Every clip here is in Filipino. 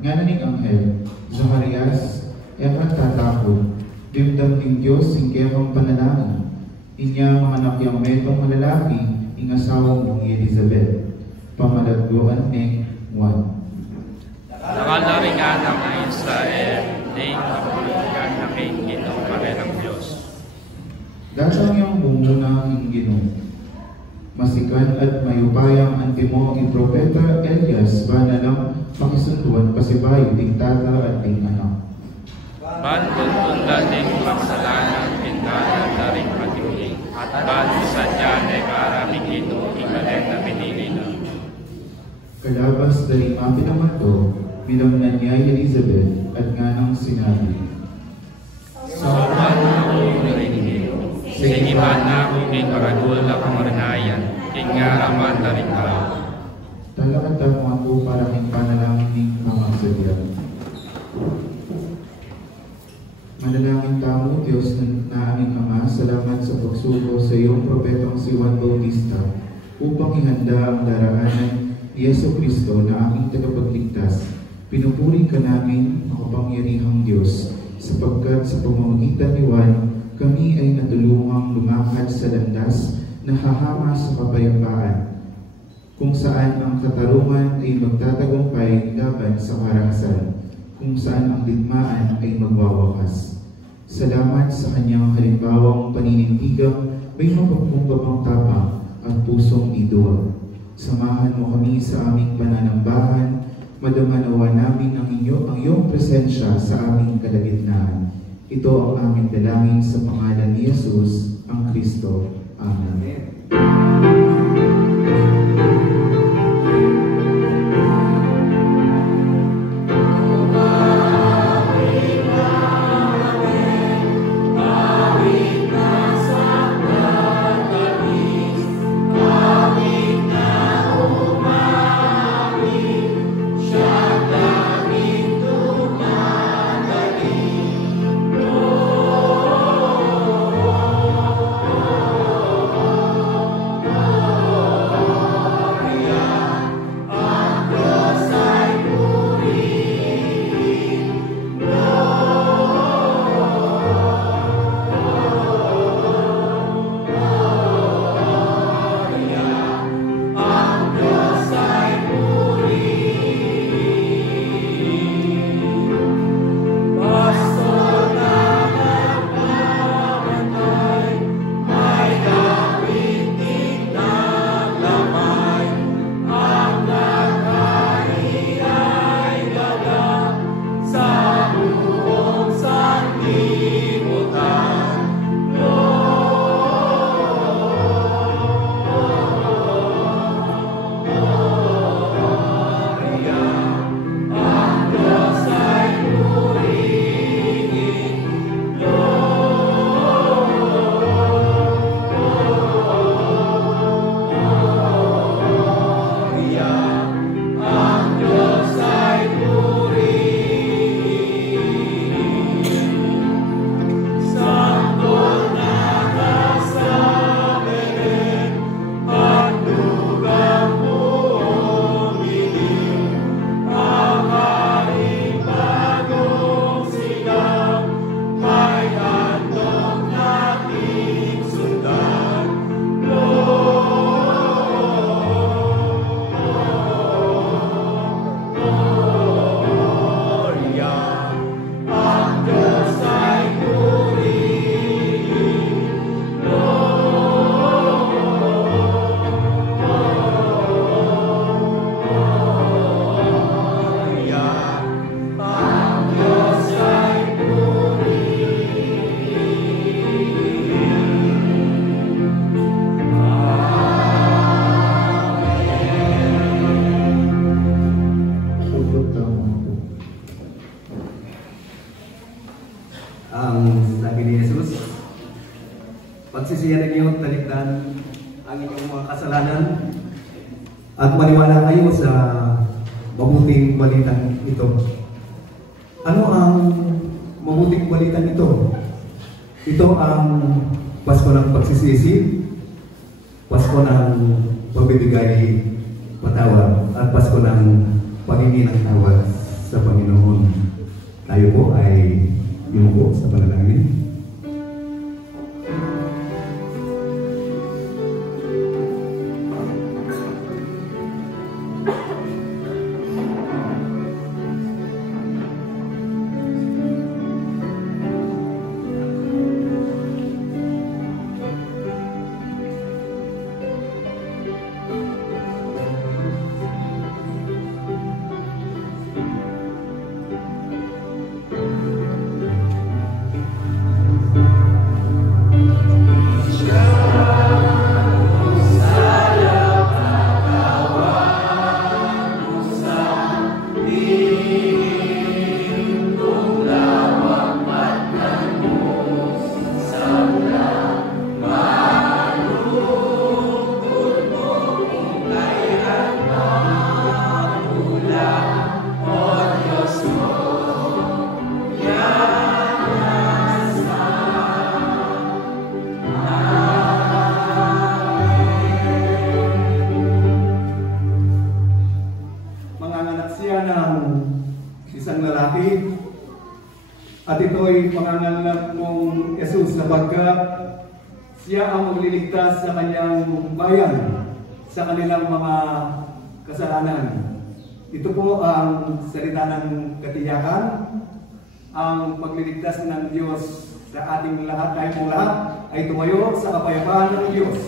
Ngananing anghel, Zacarias, ekat tatakot, dimdam ng Diyos singkehong panalangin. Inya manganak yang metong malalaki, ing asawang mong Elizabeth. Pamalagluan ng 1. Nakalaringan ang Israel, ding kapulugan na kay Ginoo ng Diyos. Datang yung bumuna ng Ginoo. Masikan at mayupayang antimo ang propeta Elias, bana lang pakisunduan pasibayo ding tata at ding anak. Bandon tunda ding paksalanan, pindanan na rin patiuling, at bandon sa dyan ay maraming Ginoo, imalit na pinili na. Kalabas dari mapi naman to, bilamnan niya Elizabeth at nga nang sinabi, Sopan na ako rin Ginoo, singiman na ako ng karagul na kamaranayan, kingaraman na rin tao. Talagang mo ako para ng panalangin ng mga sadya. Manalangin tamo, Diyos na aming Ama, salamat sa pagsuko sa iyong propetang si Juan Bautista upang ihanda ang daraanan ni Yesu Cristo na aming tagapagligtas. Pinupuri ka namin, makapangyarihang Diyos, sapagkat sa pamamagitan ni Juan, kami ay natulungang lumakad sa landas na hahama sa kapayapaan, kung saan ang katarungan ay magtatagumpay laban sa karahasan, kung saan ang digmaan ay magwawakas. Salamat sa kanyang halimbawang paninindigang may mapagkumbabang tapang at pusong idol. Samahan mo kami sa aming pananambahan, madamanawa namin ang iyong presensya sa aming kalagitnaan. Ito ang aming dalangin sa pangalan ni Jesus, ang Kristo. Amen. pagsiyan ninyo, talikdan ang inyong mga kasalanan at maniwala kayo sa mabuting balitang ito. Ano ang mabuting balitang ito? Ito ang Pasko ng pagsisisi, Pasko ng pagbibigay patawad, at Pasko ng paghingi ng tawad sa Panginoon. Tayo po ay yumuko sa panalangin. At ito'y pangangalan mong Jesus sapagkat siya ang magliligtas sa kanyang bayan sa kanilang mga kasalanan. Ito po ang salita ng katiyakan, ang pagliligtas ng Diyos sa ating lahat. Tayo po lahat ay tumayo sa kapayapaan ng Diyos.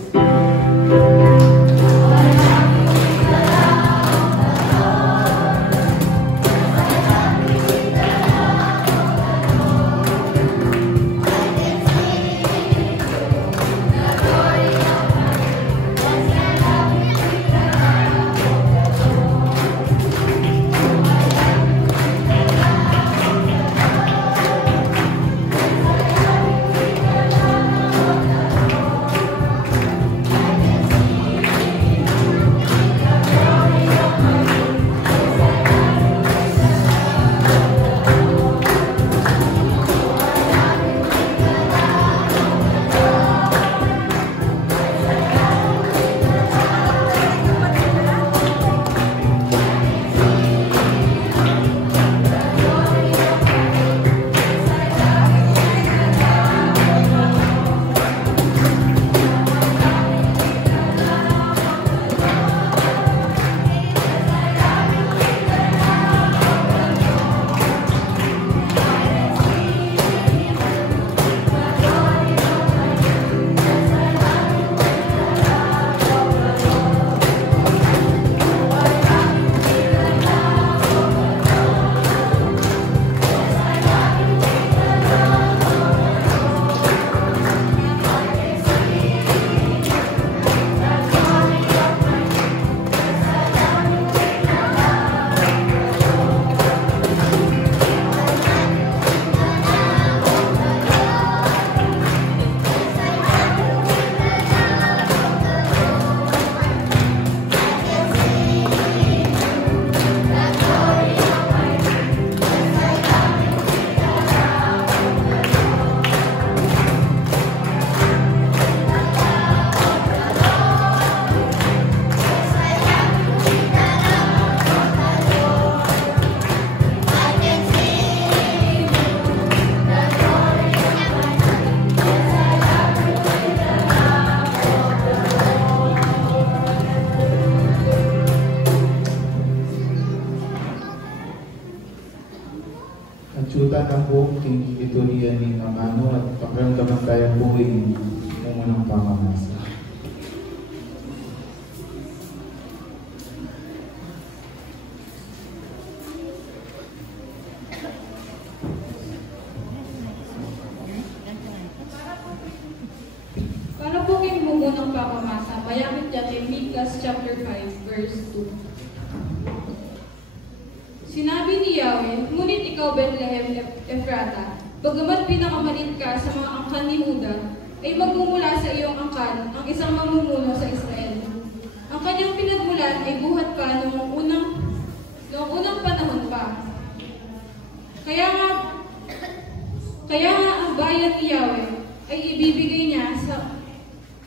Nagsutan ang buong tinggitoriya ni Amano at pakiramdaman tayo buhay ng unang pamamasa. Para po king bumunang pamamasa, mayamit dyan Micas chapter 5 verse 2. Sinabi ni Yahweh, ngunit ikaw, Bethlehem Ephrata, bagamat pinakamalit ka sa mga angkan ni Huda, ay magmumula sa iyong angkan ang isang mamumuno sa Israel. Ang kanyang pinagmulan ay buhat pa noong unang panahon pa. Kaya nga ang bayan ni Yahweh ay ibibigay niya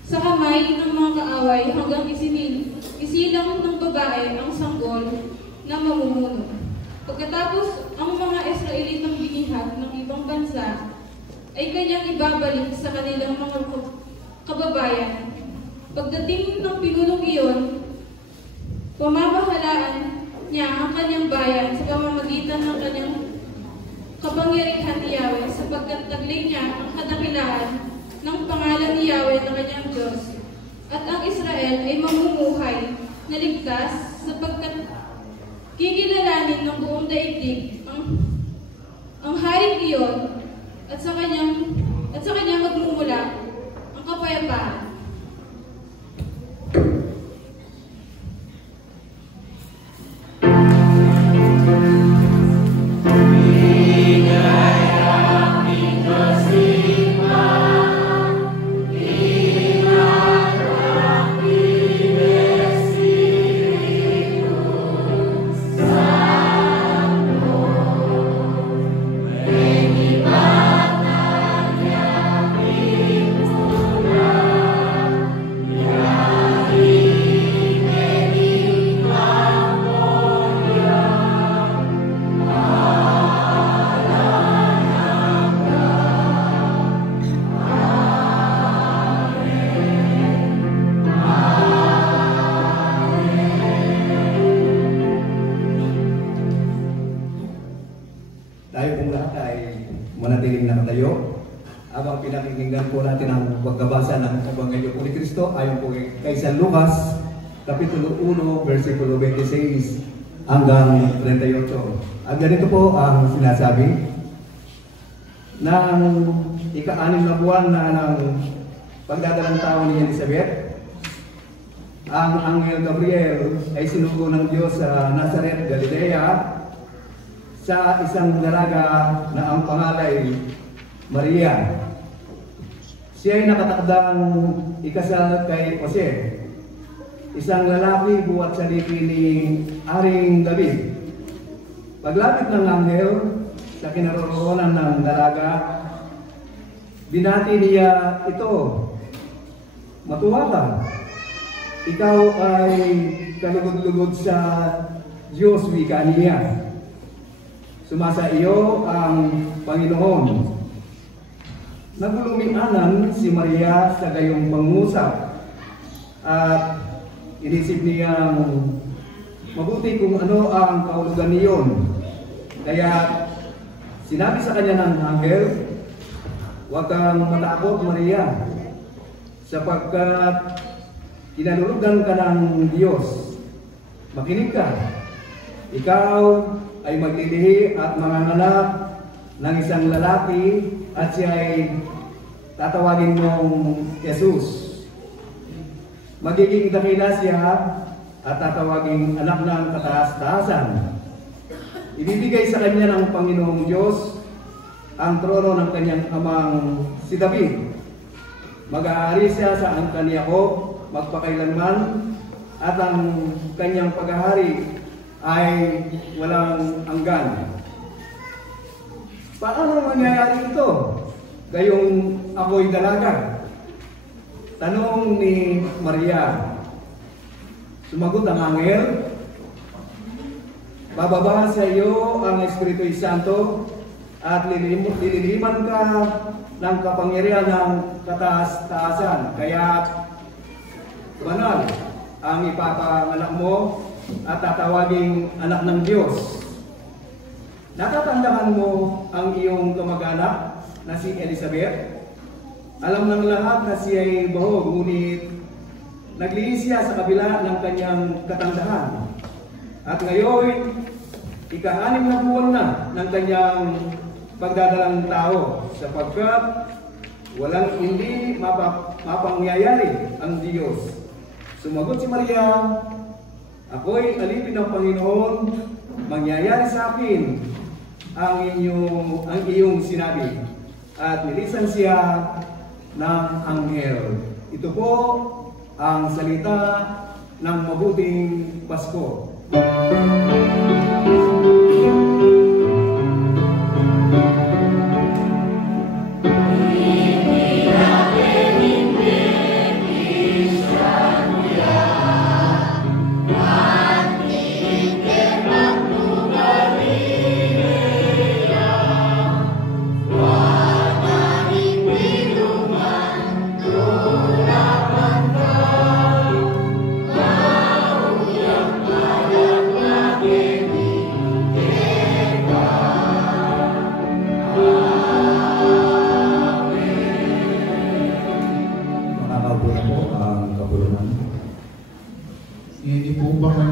sa kamay ng mga kaaway hanggang isilang ng babae ang sanggol na mamumuno. Pagkatapos, ang mga Israelitang binihat ng ibang bansa ay kanyang ibabalik sa kanilang mga kababayan. Pagdating ng pinunong iyon, pamahalaan niya ang kanyang bayan sa pamamagitan ng kanyang kapangyarihan ni Yahweh, sapagkat taglay niya ang kadakilaan ng pangalan ni Yahweh na kanyang Diyos. At ang Israel ay mamumuhay na ligtas, sapagkat kikilalanin ng buong daigdig ang haring iyon, at sa kanyang magmumula ang kapayapaan. Tayo pong lahat ay manatiling nakatayo habang pinakikinggan po natin ang pagbabasa ng Ebanghelyo ni Cristo ayon po kay San Lucas, Kapitulo 1, versikulo 26 hanggang 38. At ganito po ang sinasabi: nang ika-6 na buwan na ng pagdadalang tao ni Elizabeth, ang Anghel Gabriel ay sinugo ng Diyos sa Nazareth, Galilea, sa isang dalaga na ang pangalay Maria. Siya ay nakatakdang ikasal kay Jose, isang lalaki buhat sa lipi ni Haring David. Paglapit ng anghel sa kinaroroonan ng dalaga, binati niya ito, "Matuwa ka, ikaw ay kalugod-lugod sa Diyos," wika niya. "Sumasa iyo ang Panginoon." Nagulumianan si Maria sa gayong pangusap at inisip niyang mabuti kung ano ang kahulugan niyon. Kaya sinabi sa kanya ng anghel, "Huwag kang matakot, Maria, sapagkat kinalulugan ka ng Diyos. Makinig ka, ikaw ay maglilihi at manganganak ng isang lalaki at siya ay tatawagin mong Jesus. Magiging dakila siya at tatawaging anak ng kataas-taasan. Ibibigay sa kanya ng Panginoong Diyos ang trono ng kanyang amang si David. Mag-aari siya sa angkan ni Jacob magpakailanman, at ang kanyang paghahari ay walang hanggan." Paano mangyayari ito? Gayong ako'y dalaga? Tanong ni Maria. Sumagot ang anghel, "Bababa sa iyo ang Espiritu Santo at lililiman ka ng kapangyarihan ng kataas-taasan. Kaya banal ang ipapanganak mo at tatawaging anak ng Diyos. Natatandaan mo ang iyong kamag-anak na si Elizabeth. Alam ng lahat na siya ay bahog, ngunit naglihis siya sa kabila ng kanyang katandahan. At ngayon, ika-6 na buwan na ng kanyang pagdadalang tao, sapagkat walang hindi mapangyayari ang Diyos." Sumagot si Maria, "Ako'y alipin ng Panginoon, mangyayari sa akin ang iyong sinabi." At nilisan siya ng anghel. Ito po ang salita ng mabuting Pasko.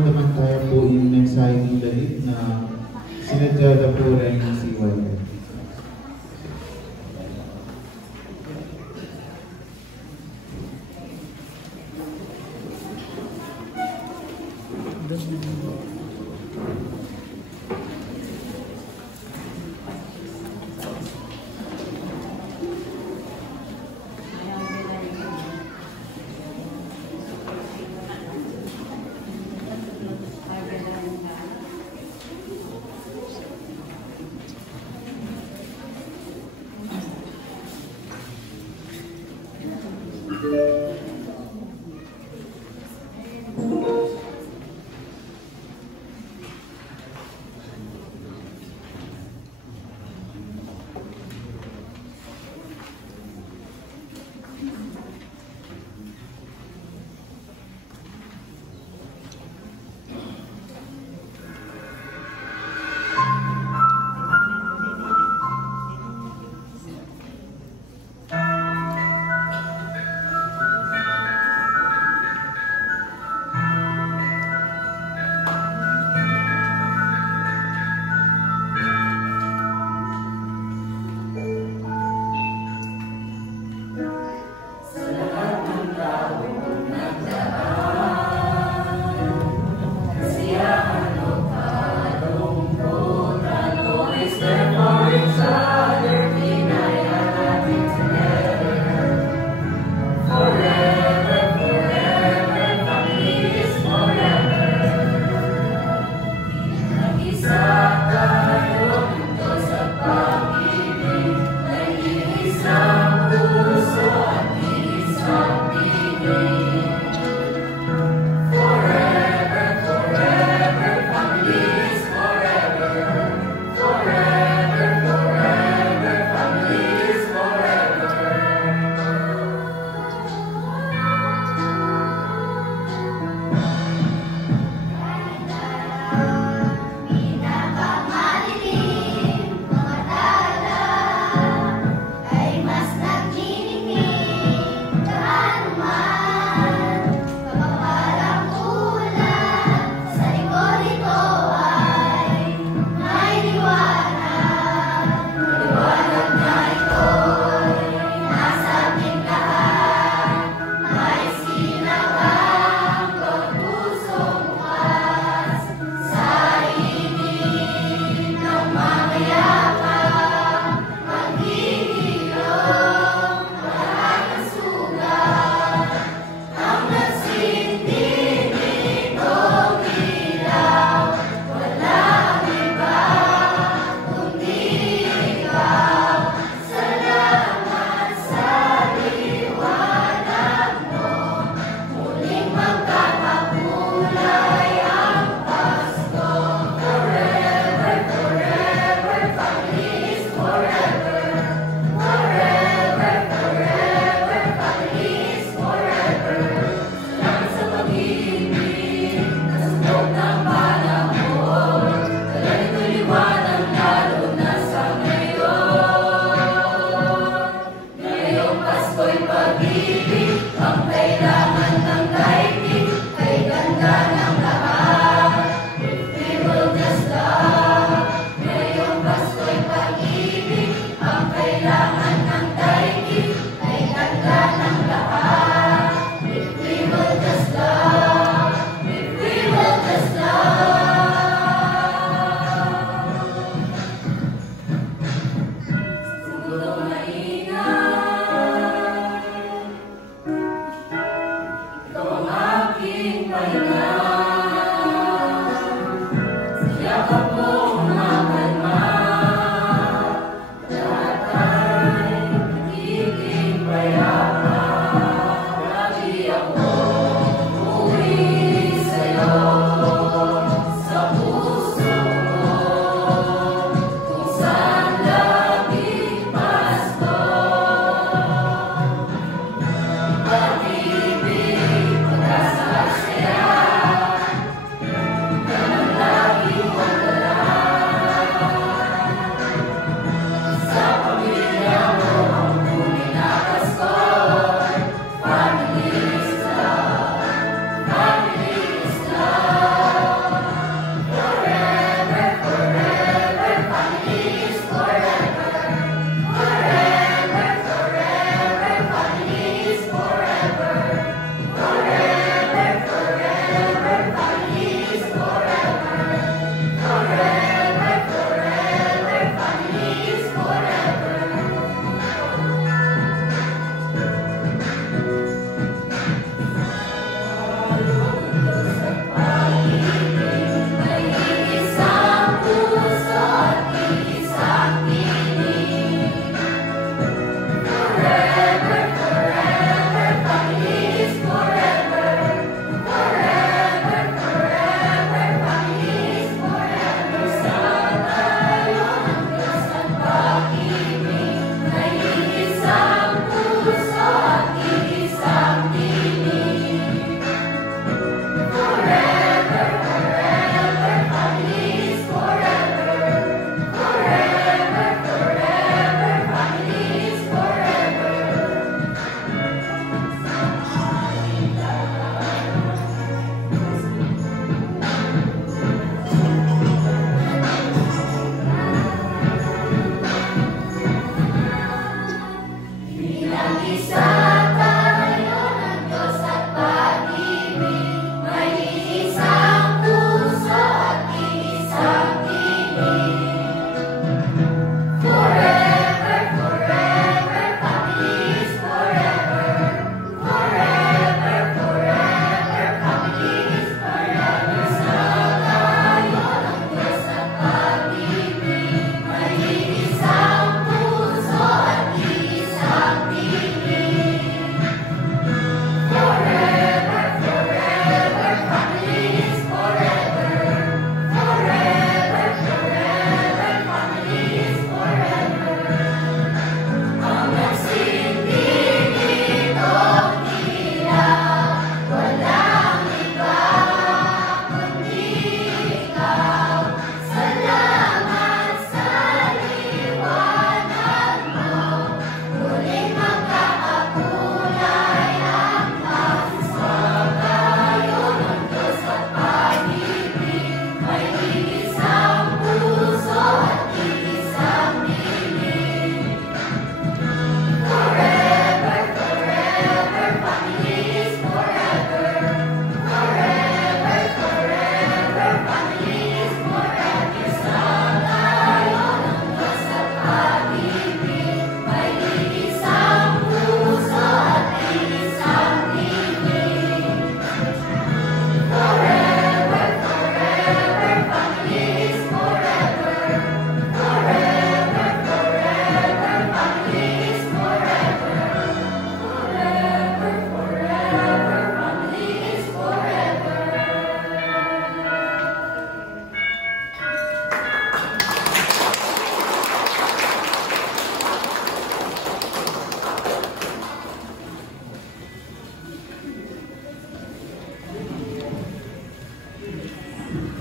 Naman tayo po yung mensaheng dalit na sinadya po rin si Walter.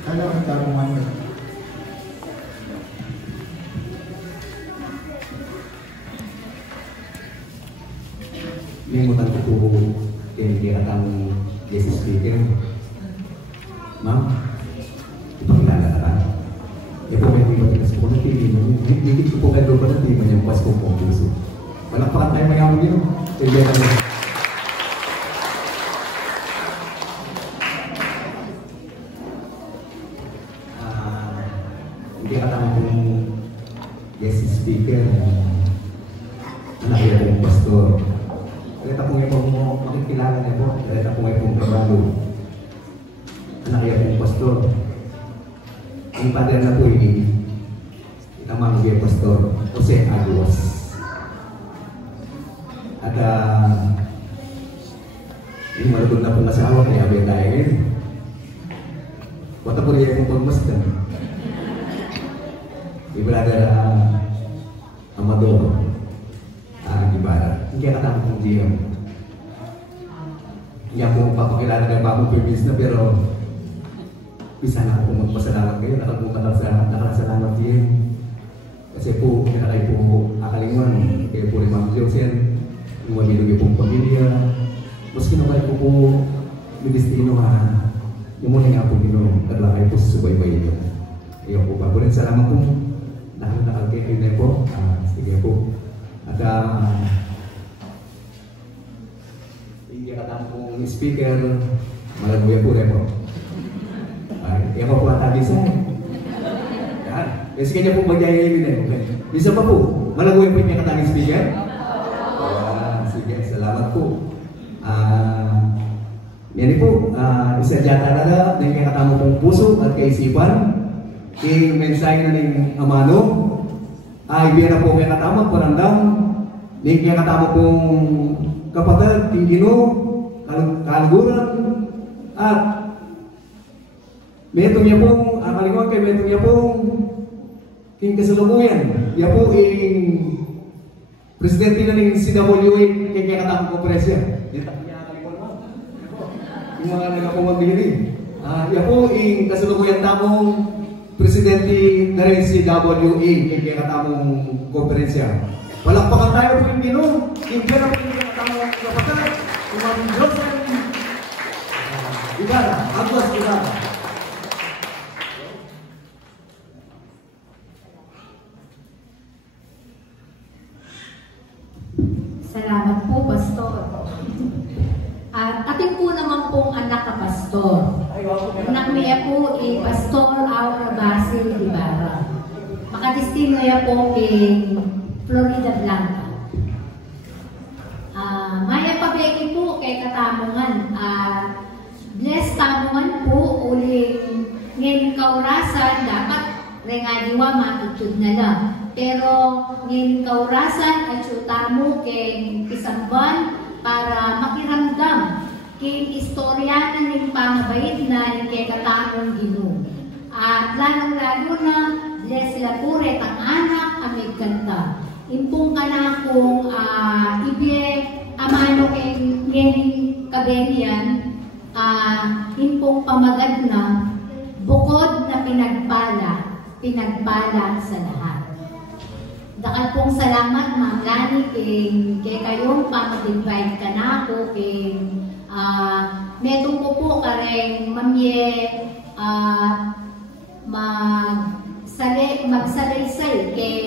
Ano ang tarungan mo? Limutan ko po kinikiratang Jesus speaker. Ma'am, ipakilala ka lang. E po may tiba-tigas po na pili mo. Higit ko po kayo pa na tiba niya pas ko po ang puso. Walang pakan tayo mayaman yun. Sige ka lang. Hindi ka tama pong Jesus speaker. Anak niya pong pastor. Kaya po ngayon mo makikilala niya po. Kaya po ngayon pong trabaho. Anak niya pong pastor. Ang pader na po itamang niya pastor Jose Aguas. At yung malugod na pong asawa kaya abay tayo ngayon. Wata po niya pong pagmasdan. Yung brother Amador. Ibarat. Hindi ka katama kong GM. Hindi ako papakilala ng bagong previous na pero isa na ako magpasalamat kayo. Nakasalamat GM. Kasi po, nakakay po akalingan. Kaya po rin Ma'am Joseph. Yung mabilugi pong pamilya. Mas kinabay ko po yung destino yung muna nga po kadlakay po sa subaybay niyo. Iyon po ba? Bulan salamat po. Nakakakay kayo na po. Sige po. At hindi katampong speaker, malaguya po rin po. Kaya po atagi sa yan. Kasi kanya po magyaya yun eh. Bisa pa po, malaguya po niya kataging speaker? Sige, salamat po. Yan po, isa dyan talaga na yung katamo pong puso at kaisipan. Yung mensahe na ng amano. Ibiyan na po kaya katama, parandam. May kaya katama pong kapatid, tingino, kaluguran, at metong niya pong, kalingon kay metong niya pong king kasalukuyan. Niya po yung presidente na ng CWA kaya katama po presya. Yung mga nagapumag din. Niya po yung kasalukuyan tamong presidente na rin si WA kaya katamong konferensya. Palakpakan tayo po yung Ginoo. Yung kaya po yung katamong kapatid. Yung mga Joseph. Igara. Aguas Igara. Salamat po, Pastor. At atin po naman pong anak ka pastor. Anak niya po Pastor Aura Basil Ibarra. Makadistino niya po Florida Blanca. Maya pabeki po kay katamungan. Bless tamungan po uling ngayon kaurasan dapat rengadiwa matutod na lang. Pero ngayon kaurasan at sutamo kay isang para makiramdam kay istorya na ng pangabayit na kay katamong Ginoo. At lalong-lalo na bless sila po rin ang anak amig kanta. Impong ka na kung ibig amano kay ngayon kabenian impong pamagad na bukod na pinagpala sa lahat. Dakal pong salamat, Ma'am Lani, kay kayong pamag-invite ka na ako, metong ko po kareng mamye magsalaysay kay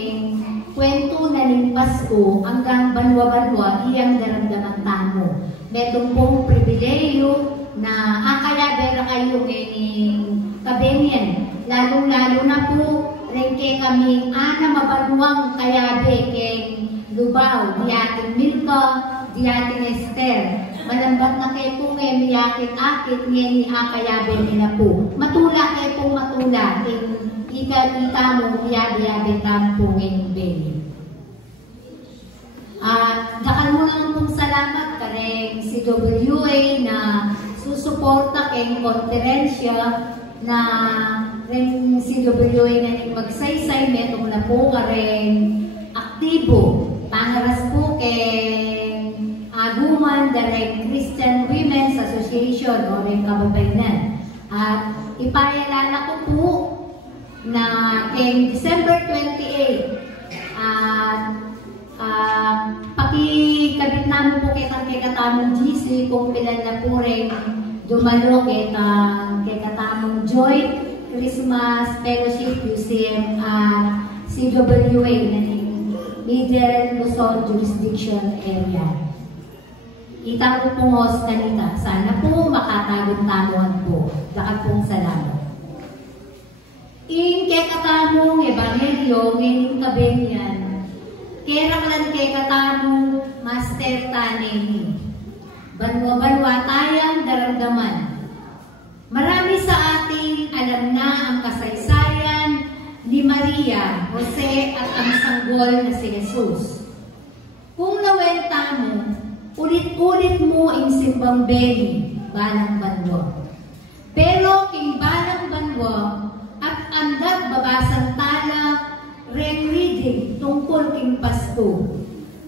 kwento na ng Pasko hanggang banwa-banwa iyang daramdaman tamo. Metong pong pribileyo na kaya bera kayo ngayon kabenyan. Lalong-lalo na po rengke kami mabanwang kayabe kay Lubao, di ating Milka, di ating Esther. Malambat na kayo po ngayon miyakin akit ngayon ni kayabe nila po. Matula kayo po matula. Ika-ita mo miyabi-yabi tam po ngayon Benny. Dakal mo lang pong salamat kareng si WA na susuporta kay konferensya na rin si WA na magsaysay metong na po kareng aktibo. Pangaras po kay Aguman, the Christian Women's Association o rin kababayanan. At ipaalala ko po na kay December 28, pakikabit namin po kay katamong GC kung pilan na po rin dumalo kay katamong Joy Christmas Fellowship Museum at CWA na Middle Luzon Jurisdiction Area. Itang po pong kanita. Sana po makatagong-taguan po. Lakad pong salamat. In kay katamong Evangelyo, ngayon kabenyan, kaya lang kay katamong Master Taneni. Banwa-banwa tayang daramdaman. Marami sa ating alam na ang kasaysayan ni Maria, Jose at ang sanggol na si Jesus. Kung nawenta mo, ulit-ulit mo ang simbang beni, balang banwa. Pero king balang banwa at andag babasang tala, reading tungkol king Pasko.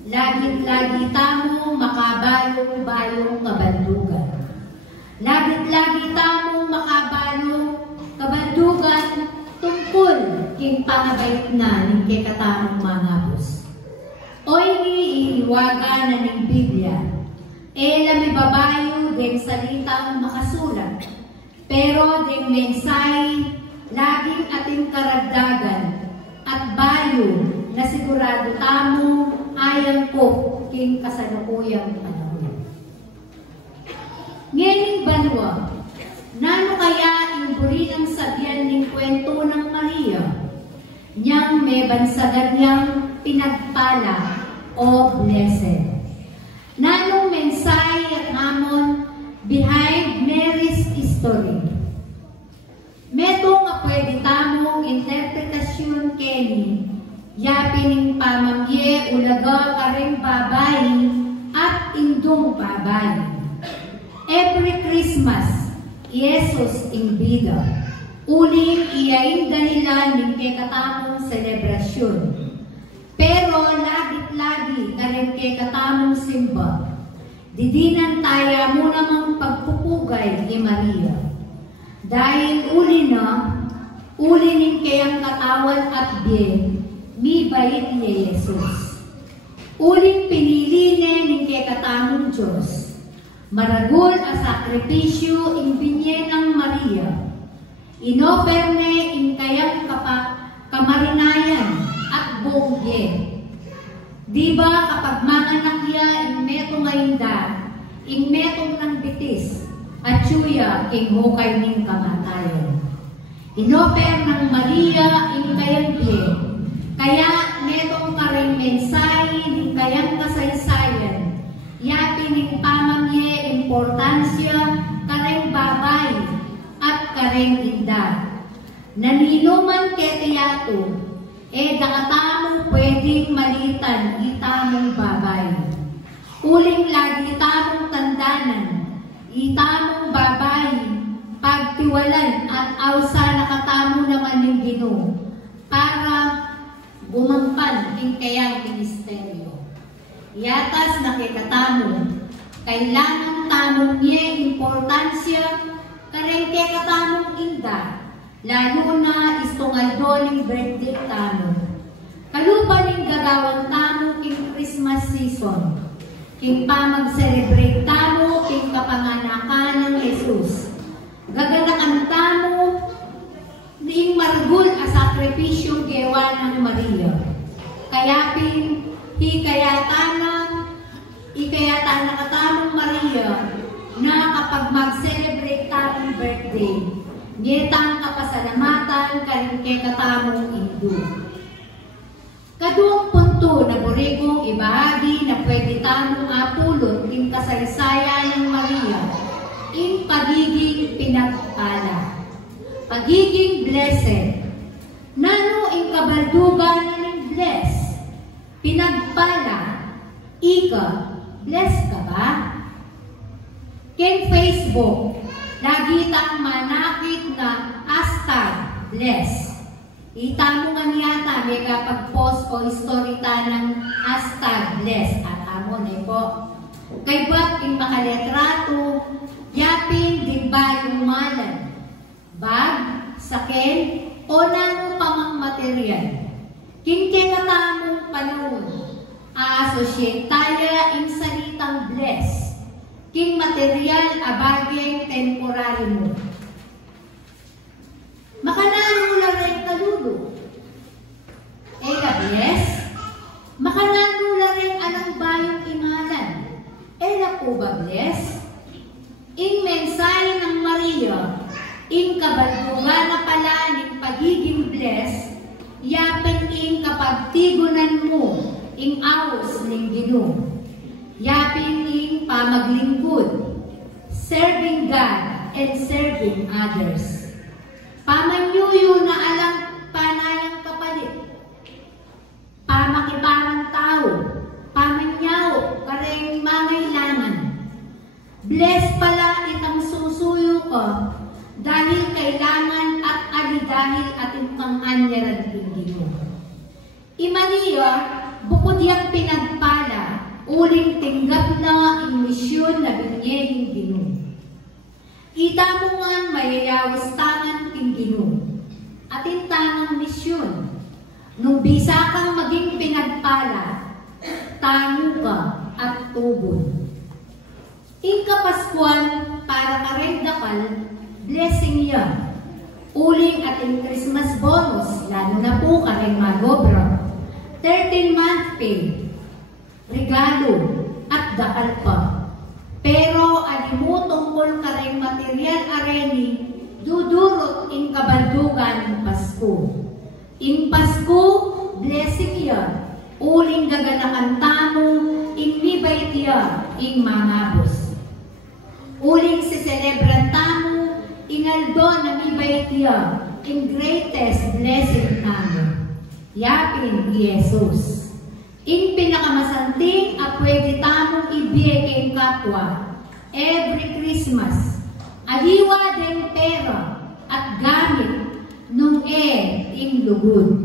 Lagit-lagi tamo makabalong-balong kabandugan. Lagit-lagi tamo makabalong kabandugan tungkol king pangabait na ng kay katamong mga bus. Oy iiwaga na ng Biblia, lami babayo deng salitang makasulat, pero deng mensahe laging ating karagdagan at bayo na sigurado tamo ayan po king kasalukuyang panahon. Ngayon banwa, nano kaya imburi ang sabyan ng kwento ng Maria, niyang may bansagan niyang pinagpala o blessed. Nanong mensahe at hamon behind Mary's story. Meto nga pwede tamong interpretasyon keni, yapining pamamye ulaga kareng babae at indong babae. Every Christmas, Jesus in bida. Uling iyain dahilan ng kekatamong selebrasyon. Pero lagit-lagi kareng kekatamong simba. Didinan tayo mo namang pagpupugay ni Maria. Dahil uli ning kayang katawan at biye, mi bait ni Jesus. Uling pinili ni kekatamong Diyos. Maragul a sakripisyo in binye ng Maria. Inoferne in kayang kamarinayan at bongye. Diba kapag manganak niya in metong ngaynda, in metong ng bitis, at suya king hukay ning kamatayan. Inoper ng Maria in kayang biye, kaya metong karing mensahe in kayang kasaysayan, yapi ning pamamye importansya kareng babay at kareng inda. Naninuman ketiyato, dakatamong pwedeng malitan itamong babay. Uling lagi itamong tandanan, itamong babay, pagtiwalan at awsa nakatamo naman ng Ginoo para gumampan king kayang ministeryo. Yatas nakikatamo, kailangan tamong niya importansya kareng kekatamong inda, lalo na istungal doling birthday tamo. Kaluban ning gagawang tamo king Christmas season, king pamag-celebrate tamo king kapanganakan ng Jesus. Gaganakan tamo ning margul a sakripisyo gewa ng Maria. Kaya ikayatan na katamong Maria na kapag mag-celebrate tamong birthday, ngitang kapasalamatan karing kay katamong Hindu. Kaduang punto na burigong ibahagi na pwede tamong apulot in kasaysayan ng Maria, in pagiging pinagpala, pagiging blessed. Nano in kabaldugan na ng bless, pinagpala, ika, bless ka ba? Ken Facebook, lagi tang manakit na #bless. Itamo nga niyata, may kapag-post o story ta ng #bless. At amon po. Kay ba't yung makaletrato, yapin din ba yung malan? Ba? saken, o nang pamang material. King katamong panahon, a-associate tayo in salitang bless. King material abagay temporary mo. Makananula rin kalulo. Bless. Makananula rin anang bayong imalan. Po ba bless? In mensahe ng Maria, in kabaldugan na pala ng pagiging bless, yapin in kapagtigunan mo, in awos ng Ginoo. Yapin in pamaglingkod, serving God and serving others. Pamanyuyo na alam panayang kapalit. Pamakiparang tao, pamanyaw, kareng mangailangan. Bless pala itang susuyo ko dahil kailangan at dahil ating pang-anyaran Ginoo. Imaniya, bukod yang pinagpala, uling tinggap na ang misyon na binyehing Ginoo. Kita mo nga mayayawas tangan king Ginoo. Ating tangang misyon, nung bisa kang maging pinagpala, tango ka at tubod. Kapaskuhan para karagdakan, blessing yan. Uling ating Christmas bonus, lalo na po kareng magobra. 13-month pay, regalo at dakal pa. Pero alimu tungkol kareng material areni, dudurot in kabaldugan ng Pasko. In Pasko, blessing yan. Uling gaganakan tamo, in mibay tiya, in mangabos. Uling si celebran tamo, inaldo na mibay tiya, in greatest blessing tamo. Yapin Jesus. In pinakamasanting apwede tamong ibigay kay kapwa, every Christmas, aliwa din pera at gamit nung in lugod.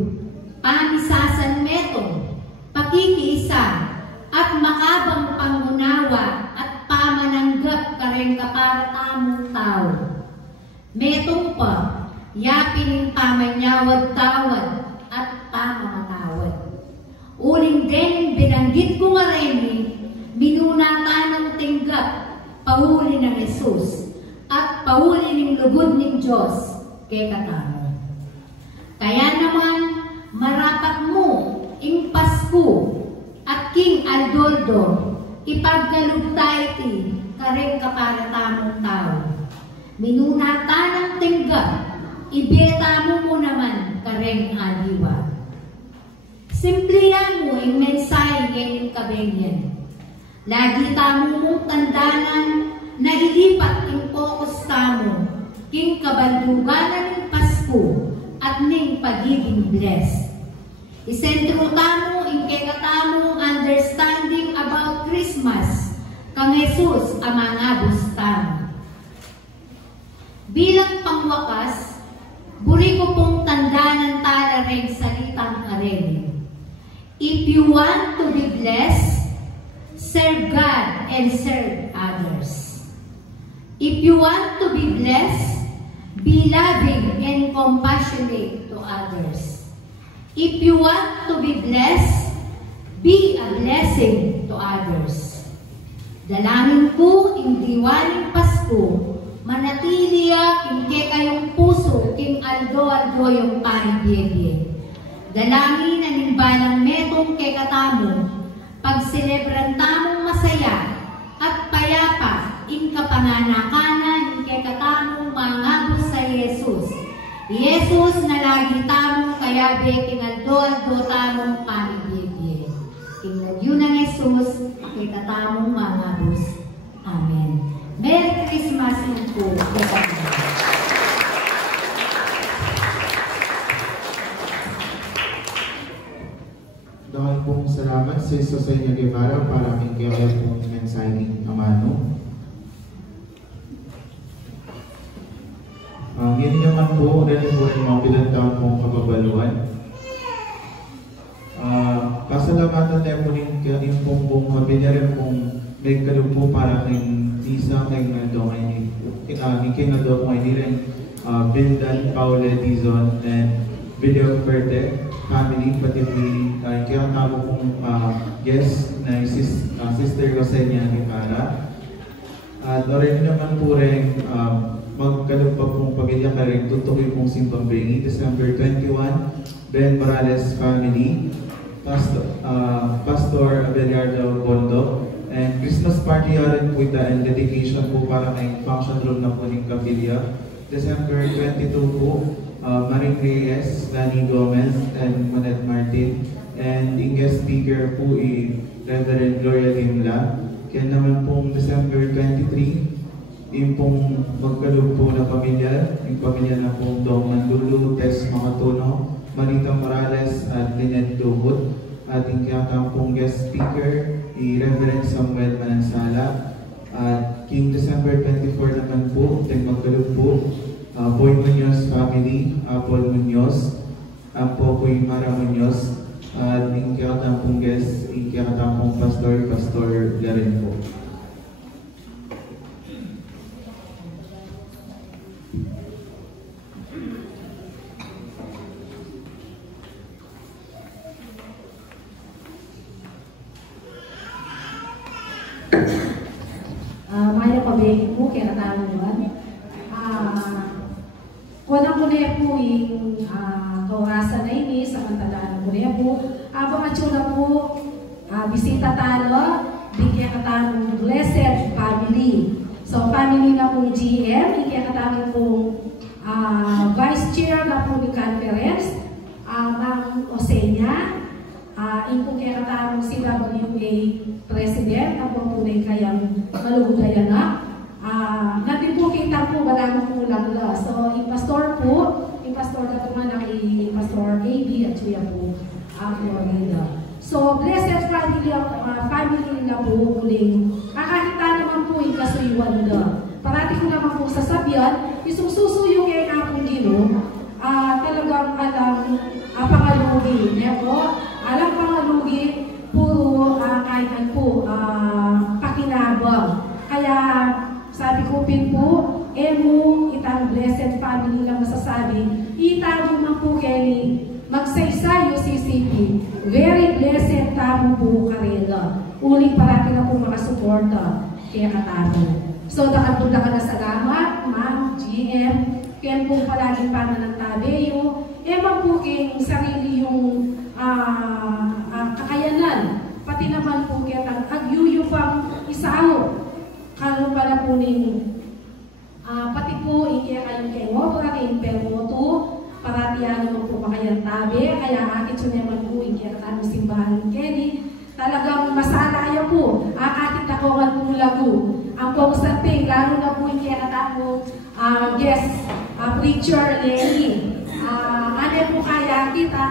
Pamisasan meto, pakikiisa, at makabang pangunawa at pamananggap kareng kapara tamong tao. Metong pa, yapin pamanyawad tawad at pamamatawad. Uling din binanggit ko nga rin, minunatan ng tinggap, pahuli ng Jesus, at pahuli ng lugod ng Diyos kay katamo. Kaya naman, marapat mo ing Pasko at King Aldoldo, ipagkalugtay ti kareng kaparatamong tao. Minunatan ng tinggap, ibeta mo naman kareng aliwa. Simplihan mo yung mensahe yung kabengyan. Lagi tamo mong tandanan na ilipat yung focus tamo king kabanduganan ng Pasko at ning pagiging blessed. Isentro tamo yung kekatamo understanding about Christmas kang Jesus ang mangabos tamo. Bilang pangwakas, buri ko pong tandanan tala rin salitang areni. If you want to be blessed, serve God and serve others. If you want to be blessed, be loving and compassionate to others. If you want to be blessed, be a blessing to others. Dalangin ko ing diwaling Pasko, manatiliya ing kayong puso king aldo-aldo yung panibiyebye. Dalangin ang imbalang metong kay katamo, pagselebran tamong masaya at payapa in kapanganakanan kay katamong mangabos sa Jesus. Jesus na lagi tamong kayabe king aldo-aldo tamong panibibye. King nagyo ng Jesus kay katamong mangabos. Amen. Merry Christmas po. Dahil pong salamat sa Jose Guevara para mingkaya pong mensahe ng Amano. Yan naman po, dahil po yung mga pinagtaon pong kababaluan. Pasalamatan tayo po rin pong mabinyarin pong may kalumpo para kayong isa kayong nandong ay kinado po ay nirin Vildan, Paule, Dizon, and Video Verde family, pati kaya tamo kong guest na Sister Rosenia Guevara. At already naman po rin magkalupag pong pamilya ka rin tutukoy pong simbang bringi, December 21, Ben Morales family, Pastor Abelardo Bondo, and Christmas party rin po ito and dedication po para kay function room na po ng Kapilya, December 22 po, Maring Reyes, Lani Gomez, and Monet Martin, and yung guest speaker po Reverend Gloria Dimla. Kaya naman pong December 23, yung pong magkalug po na pamilya, yung pamilya na pong Dong Mandulu, Tess Makatuno, Marita Morales, at Lynette Duhut, at yung kaya pong guest speaker, Reverend Samuel Manansala, at King December 24 naman po, yung magkalug po, Boy Munoz family, Paul Munoz, po ko yung Mara Munoz, at yung kaya pong guest, yung kaya pong Pastor Garen po. Maya pabigin po kaya katanungan. Kunang muna po yung kaurasan na ini sa kantalaan muna po. Pangatsura po, bisita talo, bigyan katanong blessed family. So family na po GM, bigyan katanong po vice chair na po ni conference, Ma'am Osenia, yung kaya katanong CWA president, na po po na kayang malugudayan na. Natin po kita po, wala mo po lang la. So, yung pastor po, yung pastor na tumanak, yung pastor AB at siya po, Florida. So, blessed family na po, muling. Kakakita naman po yung kasuyuan na. Parati ko naman po sasabihan, yung susuyo kaya kapong dino, talagang alam pangalugi. Alam pangalugi, puro kahit po, pakinabang. Kaya, sabi ko pin po, itang blessed family lang masasabi, itago man po Kenny, magsaysayo CCP, very blessed tamo po karela. Uling parati na po makasuporta, kaya katamo. So, dakad-bunda ka na salamat, Ma'am, GM, kaya po palaging pananantabeyo, ewan po kayong sarili yung kakayanan, pati naman po kaya agyuyo pang isaw. Kalo pala po ninyo. Pati po, ikiya kayong kay Mobra, kay Permoto, paratiyan naman po makayang tabi, kaya akit so naman po, ikiya kayong simbahan ng Kenny. Talagang masalaya po, akit ako man po lago. Ang Constantine, lalo na po ikiya kayong guest, preacher Lenny. Ano po kaya kita,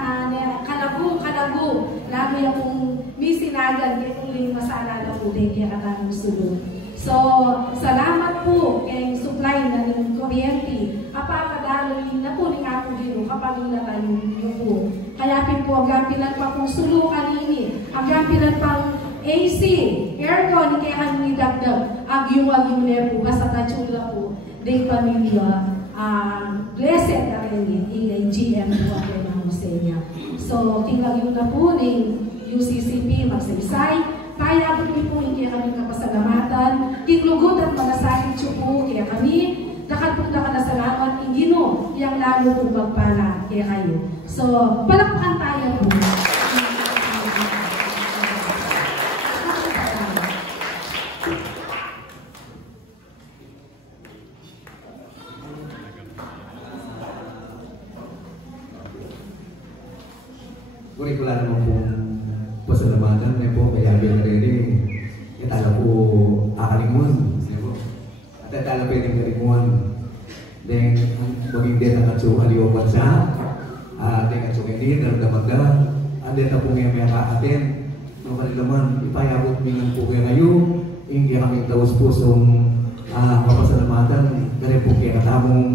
kalago, lalo yung pong misinagan, kaya uling masalala po din kaya kayong sulod. So, salamat po kay supply na ng kuryente. Apapadaloy na po ni ako dito kapag inatan niyo po. Kaya po, agapilan pa pong sulu kanini. Agapilan pang AC, aircon, kaya kami dagdag. Agyong na po, basta kachula po. Day pamilya, blessed na rin yung GM po ako ng Musenya. So, tingagyo na po ng UCCP, magsaysay. Kaya po hindi kami kapasalamatan, kinlugot at malasakit siyo po, kaya kami, nakatpunta ka na salamat, ingino, yang lalo po magpala, kaya kayo. So, palakpakan tayo po. Kurikula naman po pasalamatan niya po kay Abel Rere. Itala po akalingon. At itala po yung kalingon. Then, maging din ang atso aliwapan sa then atso hindi, naramdaman ka. At then po ngayon may kaatin. Ang kanilaman, ipayabot minang po kayo ngayon. Hindi kami taos pusong kapasalamatan. Ganun po kaya katamong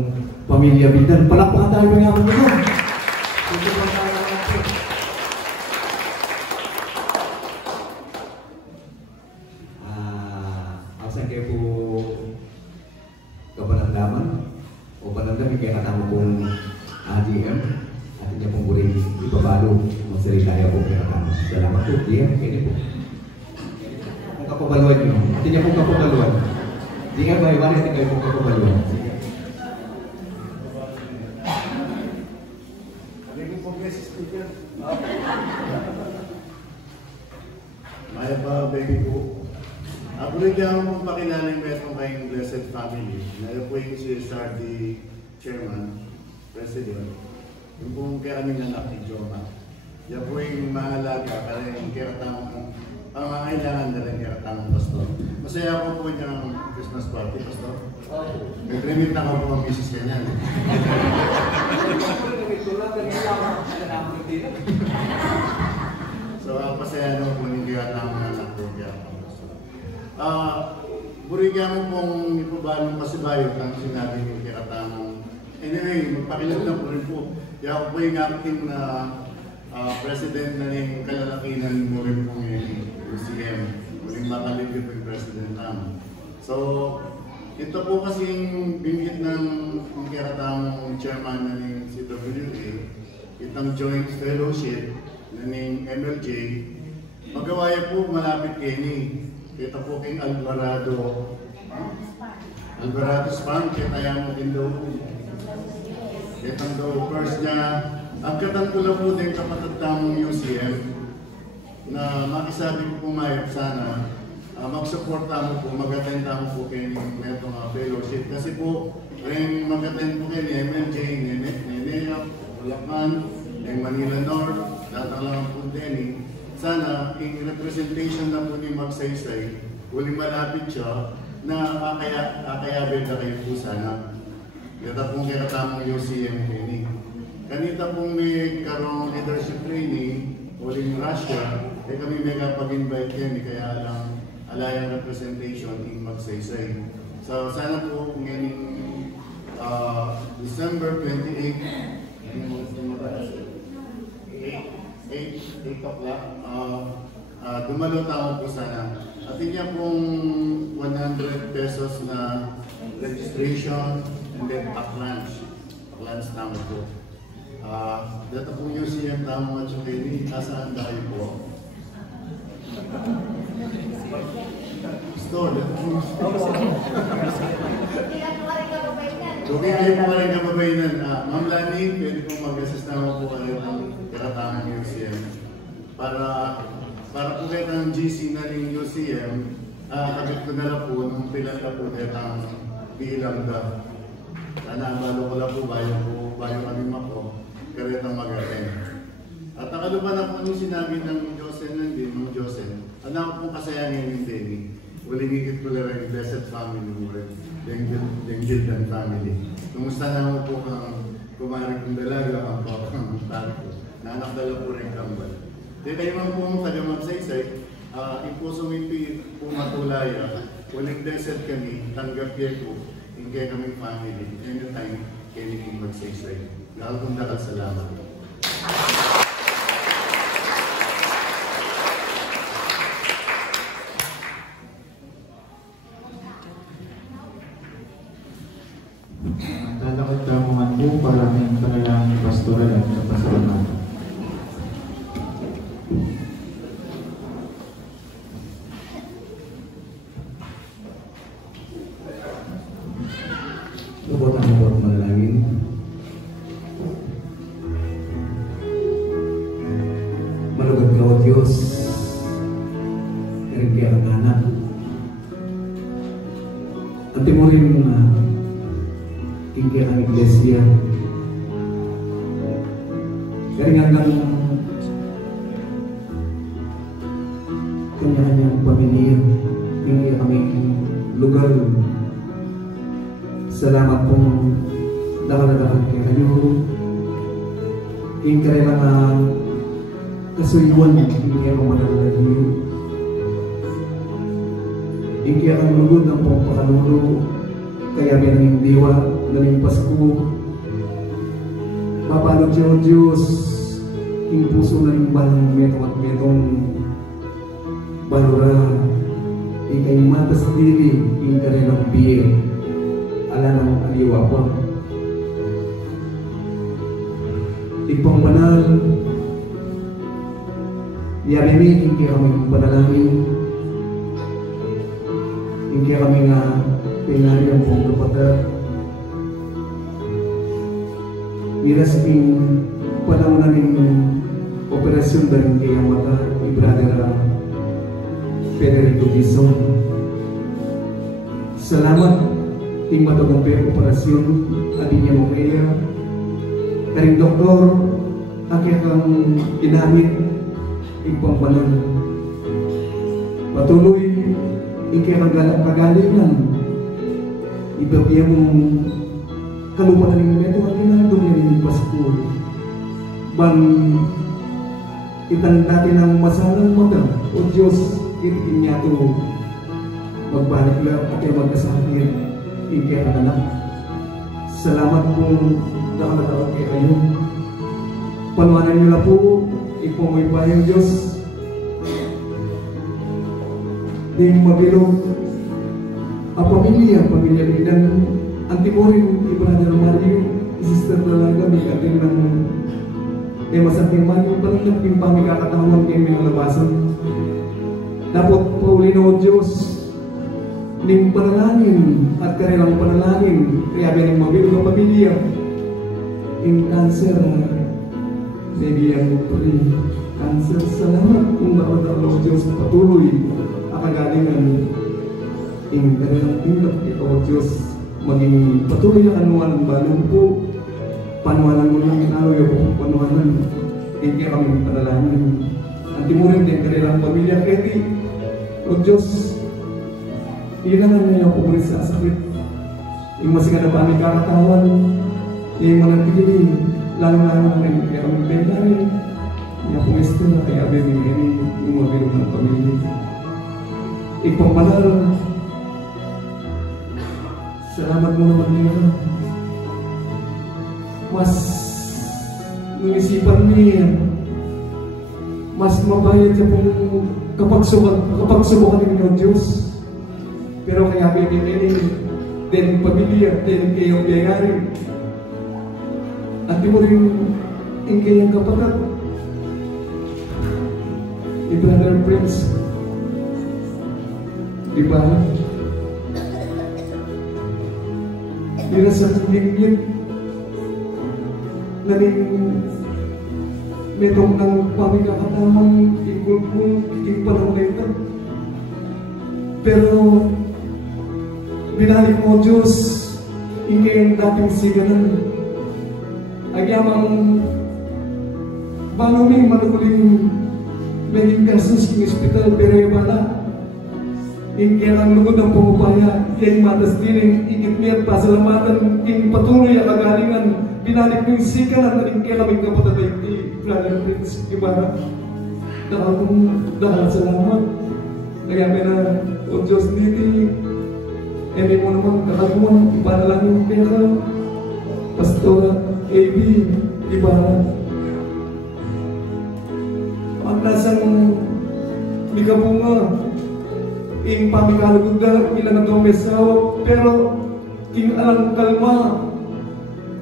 pamilya Bildan. Palakpakan tayo mga ako nito. Ito po tayo naman po. Asan kayo po kapanandaman o panandam, kaya ng GM at niya pong muling ipabalo ng Saligaya po Karatama. Salamat po, GM. Kaya po. Kung kapabaluan nyo, at niya pong kapabaluan. GM, may kayo pong kapabaluan. Maya pa, baby po. Ako rin kaya akong pakilala yung metong kayong Blessed Family. Na po yung si SRD Chairman, President. Yung po kaya kaming anak ni Joma. Yan po yung mahalaga, kaya yung kiratamang, ang mga kailangan na rin kiratamang pastor. Masaya ako po niyang Christmas party, pastor. Nag-remit na ako po ang misis kanyan. So, pasaya naman po yung kiratamang anak ko. Burigyan mo pong ipabalong pasibayot ang sinabi ng kiratamang. Anyway, magpakilag lang po rin po. Kaya ako po yung acting na president na yung kalalakinan mo rin po yung UCM. Muling makaligid po yung president namin. So, ito po kasi yung binggit ng kiratamang chairman na yung CWA, itang joint fellowship na yung MLJ, magawaya po malapit kini. Kita po kay Alvarado Spam, kita mo din daw. Kitang daw first niya. Ang katangkula po din kapatid tamang UCM na makisabi ko pumayag sana mag-supporta mo po, mag-attend mo po kayo ng netong fellowship. Kasi po, mag-attend po kayo ni MLJ, ni Nenea, Bulacan, ni Manila North, Tatalang po din. Sana, in representation na po ni Magsaysay, huling malapit siya na kakayabin na kayo po sana. Kaya pong kinatamang UCM training. Kanita pong may karong leadership training, huling Russia, eh kami may kapag-invite yan, kaya lang alayang representation in Magsaysay. So sana po ngayon December 28, 8 o'clock, dumalo tao po sana. At niya pong 100 pesos na registration and then pack lunch. Pack lunch naman po. Dito po UCM tamo at yung kaili, asaan tayo po? Store, dito po store. So kaya po rin kababayan, Ma'am Lani, pwede pong mag-assist naman po kayo ng karatamang UCM. Para po kayo ng GC na ng UCM, kabit ko na lang po nung pilan ka po kayo ng bilang ka. Sana balo ko lang po, bayo kami mako, karetang mag-attend. At ang ano ba na po nung sinabi ng Josen nandun, ng Josen, ano po kasayangan yung Denny? Uling higit ko lang yung Blessed Family mo rin, yung Gildan family. Kumusta na mo po kang kumari kong dalaga, ang papang tali ko. Naanak dala po rin kambal. Di kayo man po taga Magsaysay, ipuso may pumatulaya, uling blessed kami, tanggap yan po, yung kaya kaming family, anytime kayo naging Magsaysay. Dahil kong dakal salamat. Talakad tamungan po para may panalangin pastoral at kapasalamatan. Lubot ang lubot manalangin. Malugod ka o Diyos, karigya ang anak. At timurin mo na tinggi ang iglesia. Karingan lang kanya-kanyang pamilya, tinggi kami lugar. Salamat pong nakalagaan kayo. King kailangan kasuyuan king kayo madalagan niyo. King kayo ang lugod ng pong pakalulo. Kaya may nanging diwa, nanging Pasko. Mapalog siya o Diyos, king puso nanging balang metong at metong balura. Ikay mata sa dili, king kanilang biye. Ala ng aliwa po. Ipang banal, yarimi, hindi kami panalangin, hindi kami nga pinari ang pong kapatid. Miras ping panahon namin operasyon na rin kaya mata ni Brother Federico Dizon. Salamat ting matagang operasyon at niya mo kaya karing doktor akyat ang ginamit ipang banal. Patuloy ikay kagalingan ibabya mong kalupatan ng meto at ginagawin niya ng Pasko. Bang itang dati ng masalang mata o Diyos itin niya ito magbalik lang at ay magkasakit ikay kaganak. Salamat kung nakalatawag kay kayo. Panuanan nyo na po ipumoy pa yung Diyos di mabilog ang pamilya bilang antimorin ni Brother Mario sister talaga may ating ng masaking Mario parang nagpimpang ikakatawan kayo may labasan dapat pauli na o Diyos ning panalangin at kanilang panalangin kaya bilang mabilog ang pamilya in cancer maybe ang cancer salamat kung nakatalaw Diyos patuloy akagalingan in kanilang tindak ito o Diyos maging patuloy ang anuan ng balong po panuanan mo lang inalo yung panuanan kaya kami panalangin antimurin din kanilang pamilya kaya o Diyos ilangan niya yung pumulit sa sakit yung masiga na panig kakatawan yung manatili lalong-lalong na kaya kami penari yung pumisto na kaya bimingin yung mabilog ng pamilya ipagmanal salamat mo naman nila mas nunisipan niya mas mabayad siya pong kapag subukan ninyo ang Diyos pero kaya pinili din pamilya din kayong biyayari at di mo rin yung kayang kapatid ni Brother Prince diba? Dila sa tingin naning metong ng pamigakatamang ikul-kul iking panahon na ito pero binalik mo Diyos ingay dating siganan agyamang baluming manukuling maging kasus ng hospital pero yung bala ingay ang lugod ng pumupaya yung matas dining ikitmiyat pasalamatan yung patuloy ang kagalingan binalik mo yung siganan na ingay kaming kapatid ni Brother Prince Ibarra dahil salamat kaya na o Diyos niti emi mo naman kakaguan ipanalangin yung pera Pastora A.B. Ibarra ang nasang mikabunga ing pamikalagod na ilang ang mesaw pero king alang kalma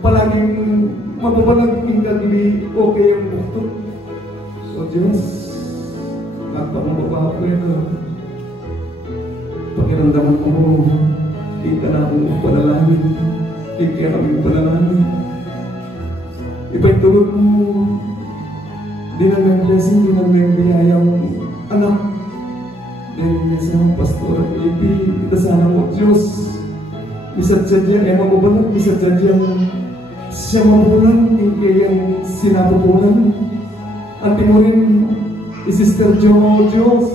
palaging mababalag ing kagili okay ang bukto o Diyos nagpamababa ko ito pakiramdaman mo kita na akong panalangin kaya kaming panalangin ipagtulog mo di na may blessing di na may biyayang anak dahil niya sa Pastora A.B. kita sana mo Diyos bisat sadya mababalag bisat sadya siya mabulan kaya sinapupunan at mo rin Sister Jo o Diyos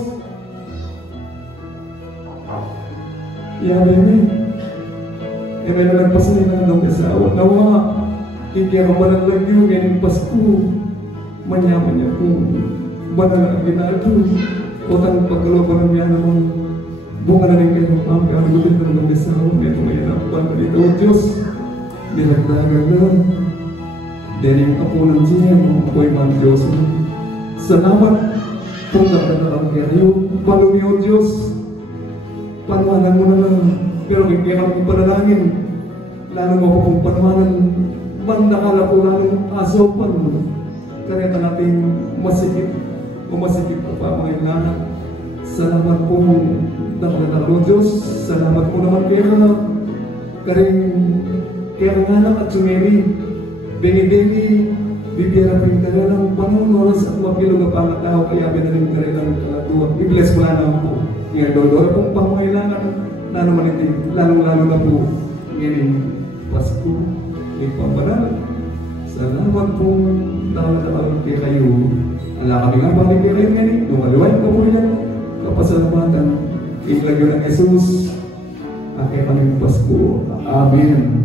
yabe may nalagpasan nila ng kasawa nawa hindi ako managlag yun ngayong Pasko manyaman niya kung banal ang ginagawa o tanong pagkaloban ng yan naman bunga na rin kayo ang kagulit ng kasawa ito may napan dito o Diyos binagdagan na dahil yung apo ng siya mga apoy mga Diyos salamat kung nakatarang kayo palumi o Diyos panawanan mo na lang pero kaya kami panalangin lalo mo kung panawanan mandakala po namin asopan mo. Kaya natin masikip pa pamangailangan. Salamat po nakalakalong Diyos. Salamat po naman kayo na kaya nga lang at sumeri. Bini-bini, bibiyara pa yung kaya ng panahon oras at mapilog ang pangatao kaya binalim ka rin ng kalatuwa. I-bless mo na naman po. Ngayon, doon pong pamangailangan na naman ito. Lalong-lalo na po. Ngayon, Pasko, may pambanal. Salamat po nakalakalong kayo. Ala kami nga balik kayo ngayon. Lumaliwan ko po yan. Kapasalamatan. Ilagyo ng Jesus. Aking kaming Pasko. Amen.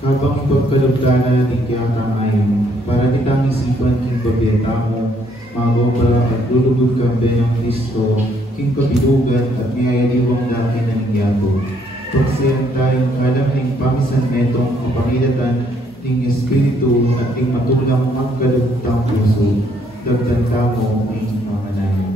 Habang ipagkalugdana di kaya kamayon, para kitang isipan king babeta mo, magobra at lulubog ka ng Kristo, king kabilugan at niyayaliwang daki na ningyago. Pagsayan tayong kalang ning pamisan netong kapamilatan ning Espiritu at ning matulang ang kalugtang puso, dagdan tamo ing mamanayon.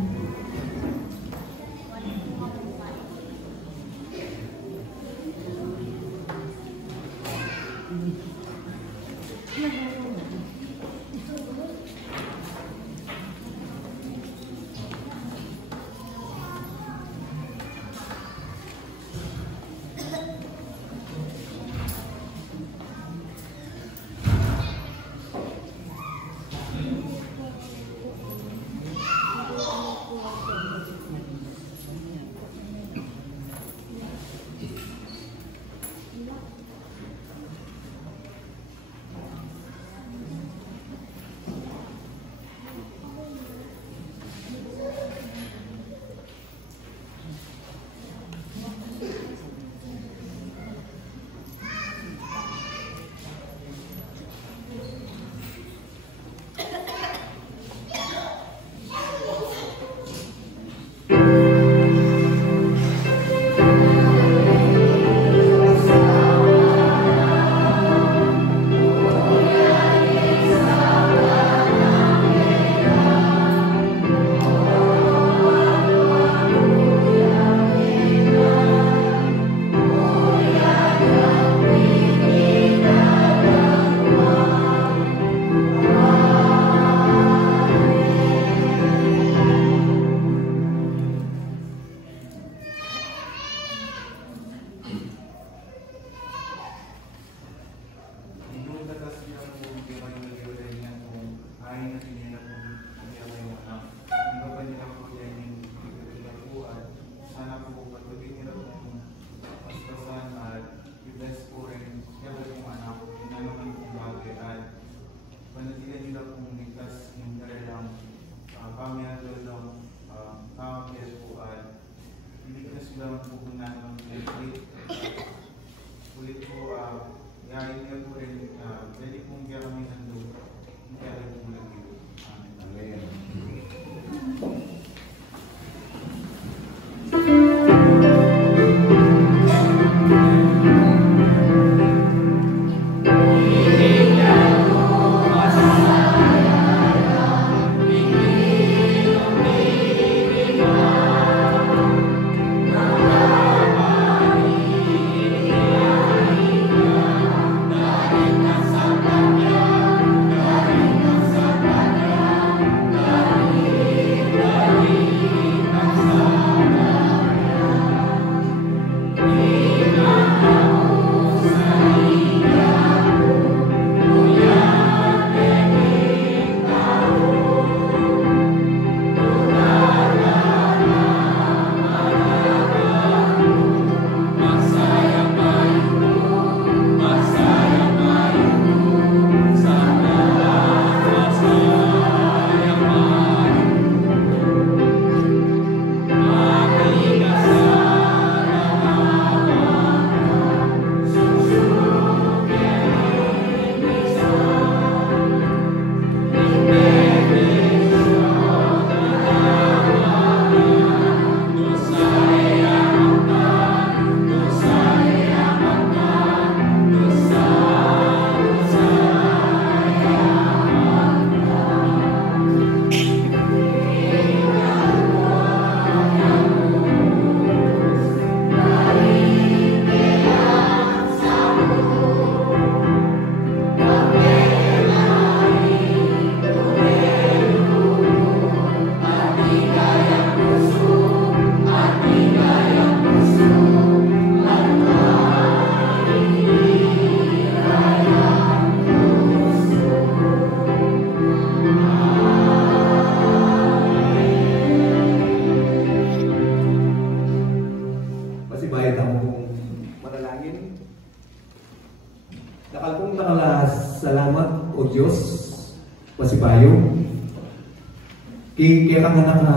Kaya ka nga naka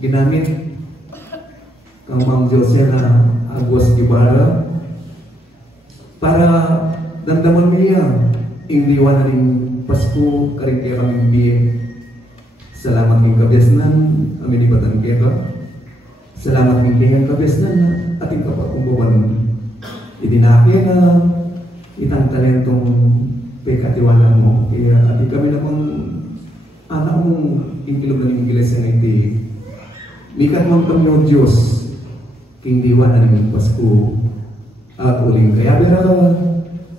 ginamit kang Ma'am Josela Aguas Guevara para damdaman mo niya indiwan na rin Pasko karing kaya kami biye. Salamat ng kabesnan amin ibatan kaya ka. Salamat ng kaya kabesnan na ating kapakumbawan idinaki na itang talentong pekatiwala mo. Kaya ating kami namang anak mong ingkilog na ng iglesia na iti mikat mong kami o Diyos kindiwan na ng Pasko at uling kaya bera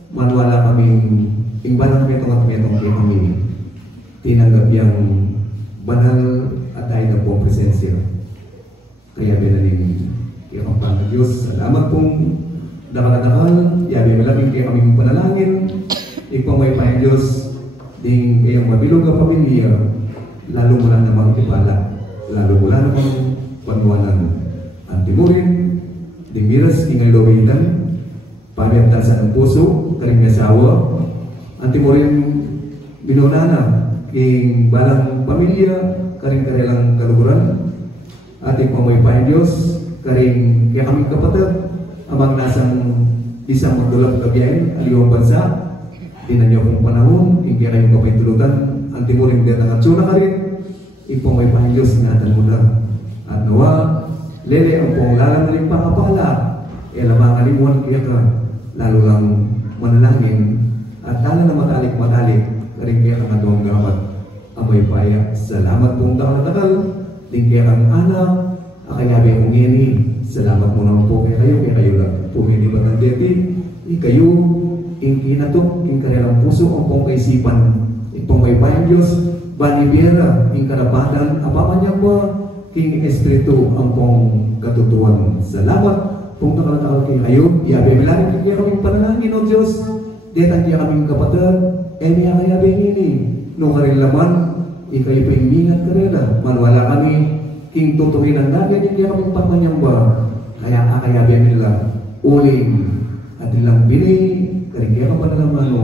manwala kaming ingbalang metong kaya kami tinanggap yung banal at ay na pong presensya kaya bera rin kaya kang Panginoon Diyos salamat pong dakal-dakal yabi malabing kaya kaming panalangin ipamay pa yung Diyos ding kayang mabilog ang pamilya lalo mo lang namang ipala lalo mo lang namang panuwanan antimurin ding miras ingay lobihitan pamiyagtasan ng puso karing nasawa antimurin binunana king balang pamilya karing karelang kaluguran ating pamay pa yung Diyos karing kaya kaming kapatid amang nasang isang magdulap kabiyahin aliwang bansa tinan niyo kung panahon hindi kayong kapahintulutan ang timuring din ang atsuna ka rin ipong may pahiyos ingatan mo na at nawa lele ang pong lalang na rin pakapala lamang alimuan kaya ka lalo lang manalangin at lalo na matalik karing kaya kang atong gamat amoy paya salamat pong takal-takal din kaya kang anak akayabi kong ngini salamat mo naman po kaya kayo lang pumili ba ng deti kayo ingki na to, ing kanilang puso ang pong kaisipan ipong may bayang Diyos banibera, ing karapatan apaman niya po king espiritu ang pong katutuan salamat pong nakalatawag kayo yabe bilangin kaya kaming panalangin o Diyos detan kaya kaming kapatid niya kaya benini no karin laman ikayo pa imingat karela manwala kami king tutuhin ang nagan kaya kaming pagmanyamba kaya benila uling at ilang binay karing kaya ka panalamano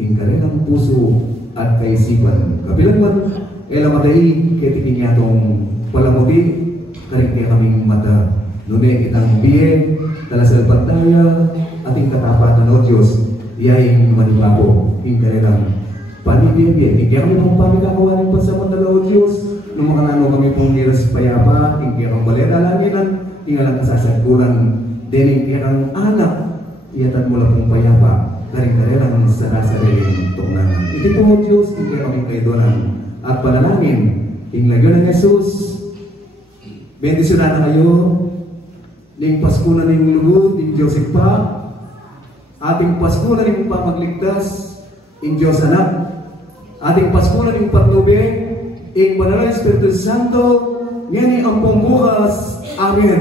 king karelang puso at kaisipan kabilang man kaya matay kaya tikin yatong palamuti karing kaya kaming mata nune itang biye talasal pantaya ating katapatan o Diyos iyaing manibabo king karelang panibiyabiyay kaya kami pong pamigakawa ng pansamantala o Diyos nung makalano kami pong niras payapa king kaya kang balera langinan king alang kasasagkulan dening kaya kang anak iyatan mo lang pong payapa karing-karelang sarasariling tungnanan. Iti po mo Diyos, hindi kami kaidonan. At panalangin, hinglagyo ng Jesus, bendisyonan na kayo, ning Pasko na ning lugod, ning Joseph pa, ating Pasko na ning papagligtas, in Diyos anak, ating Pasko na ning patnubig, ing Banal Espiritu Santo, ngani ang pambukas. Amen.